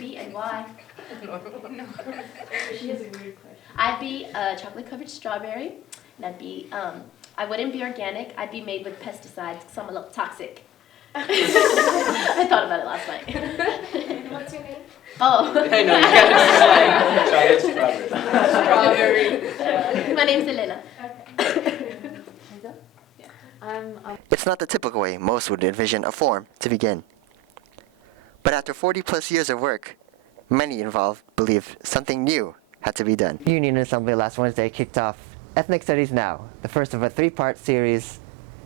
be and why? No. She has a weird question. I'd be a chocolate-covered strawberry, and I wouldn't be organic. I'd be made with pesticides because I'm a little toxic. I thought about it last night. What's your name? Oh. I know, you got chocolate strawberry. Strawberry. My name's Elena. It's not the typical way most would envision a form to begin. But after 40 plus years of work, many involved believe something new had to be done. Union Assembly last Wednesday kicked off Ethnic Studies Now, the first of a three-part series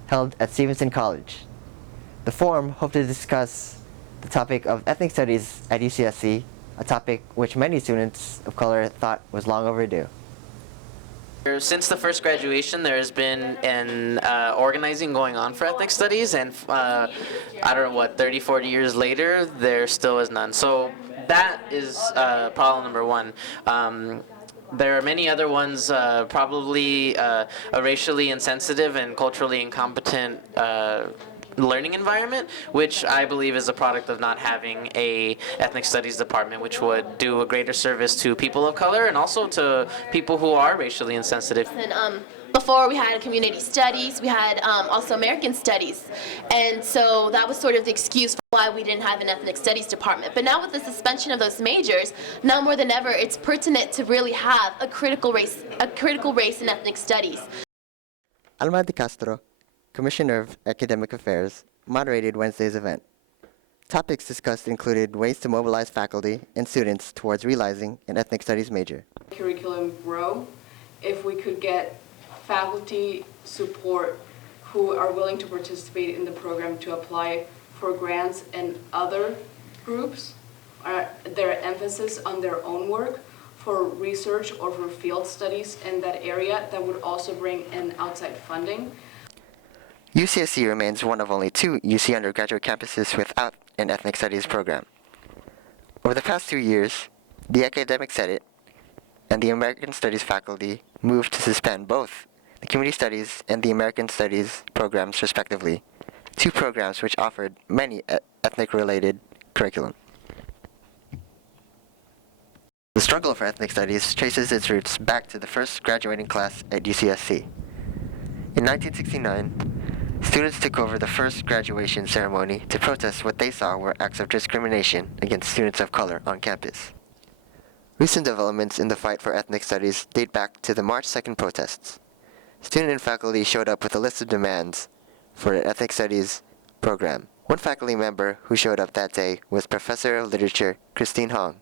held at Stevenson College. The forum hoped to discuss the topic of ethnic studies at UCSC, a topic which many students of color thought was long overdue. Since the first graduation, there has been an organizing going on for ethnic studies, and I don't know what, 30, 40 years later, there still is none. So that is problem number one. There are many other ones, probably a racially insensitive and culturally incompetent learning environment, which I believe is a product of not having a ethnic studies department, which would do a greater service to people of color and also to people who are racially insensitive. And before we had community studies, we had also American studies, and so that was sort of the excuse for why we didn't have an ethnic studies department. But now with the suspension of those majors, now more than ever, it's pertinent to really have a critical race and ethnic studies. Alma de Castro, Commissioner of Academic Affairs, moderated Wednesday's event. Topics discussed included ways to mobilize faculty and students towards realizing an ethnic studies major. Curriculum grow if we could get faculty support who are willing to participate in the program to apply for grants and other groups, their emphasis on their own work for research or for field studies in that area that would also bring in outside funding. UCSC remains one of only 2 UC undergraduate campuses without an ethnic studies program. Over the past 2 years, the Academic Senate and the American Studies faculty moved to suspend both the Community Studies and the American Studies programs respectively, 2 programs which offered many ethnic-related curriculum. The struggle for ethnic studies traces its roots back to the first graduating class at UCSC. In 1969, students took over the first graduation ceremony to protest what they saw were acts of discrimination against students of color on campus. Recent developments in the fight for ethnic studies date back to the March 2nd protests. Students and faculty showed up with a list of demands for an ethnic studies program. One faculty member who showed up that day was Professor of Literature Christine Hong.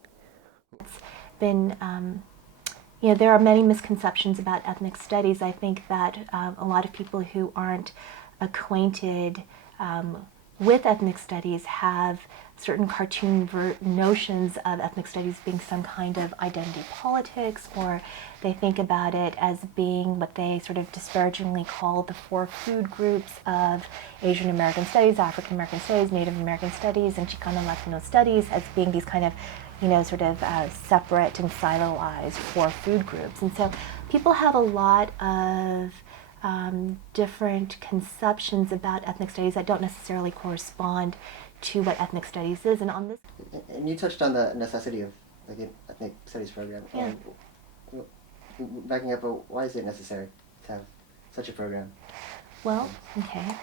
There are many misconceptions about ethnic studies. I think that a lot of people who aren't acquainted with ethnic studies have certain cartoon notions of ethnic studies being some kind of identity politics, or they think about it as being what they sort of disparagingly call the 4 food groups of Asian American studies, African American studies, Native American studies, and Chicano Latino studies as being these kind of separate and siloized 4 food groups. And so people have a lot of different conceptions about ethnic studies that don't necessarily correspond to what ethnic studies is. And on this, and you touched on the necessity of an ethnic studies program. Yeah. Backing up, why is it necessary to have such a program? Well, okay.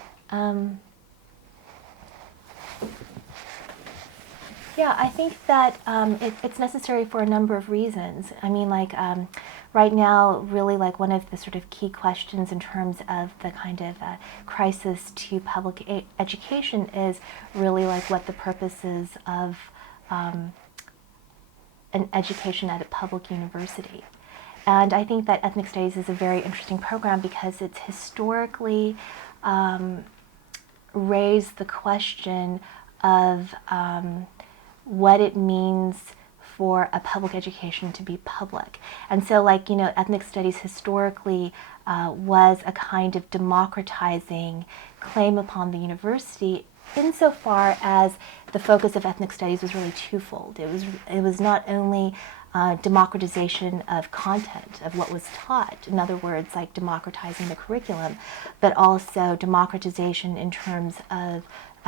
Yeah, I think that it's necessary for a number of reasons. I mean, right now, really, one of the sort of key questions in terms of the kind of crisis to public education is really what the purpose is of an education at a public university. And I think that ethnic studies is a very interesting program because it's historically raised the question of what it means for a public education to be public. And so ethnic studies historically was a kind of democratizing claim upon the university insofar as the focus of ethnic studies was really twofold. It was not only democratization of content, of what was taught, in other words, democratizing the curriculum, but also democratization in terms of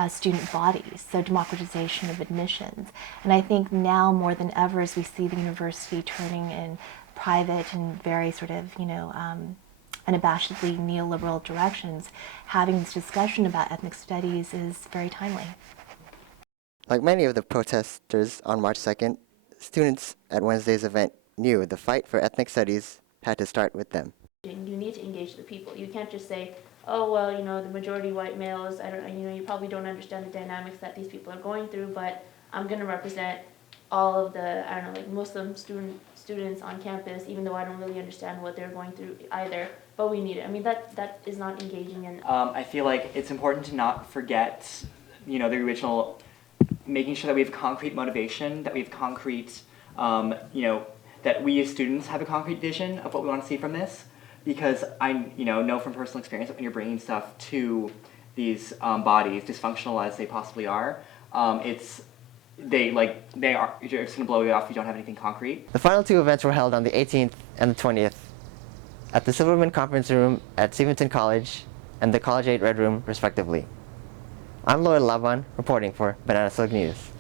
student bodies, so democratization of admissions. And I think now more than ever, as we see the university turning in private and very sort of, unabashedly neoliberal directions, having this discussion about ethnic studies is very timely. Like many of the protesters on March 2nd, students at Wednesday's event knew the fight for ethnic studies had to start with them. You need to engage the people. You can't just say, oh, well, the majority white males, I don't know, you probably don't understand the dynamics that these people are going through, but I'm going to represent all of the, I don't know, like Muslim students on campus, even though I don't really understand what they're going through either, but we need it. I mean, that is not engaging. And I feel like it's important to not forget, the original, making sure that we have concrete motivation, that we have concrete, that we as students have a concrete vision of what we want to see from this. Because I know from personal experience that when you're bringing stuff to these bodies, dysfunctional as they possibly are, you're just going to blow you off if you don't have anything concrete. The final two events were held on the 18th and the 20th at the Silverman Conference Room at Stevenson College and the College 8 Red Room, respectively. I'm Lloyd Alaban, reporting for Banana Slug News.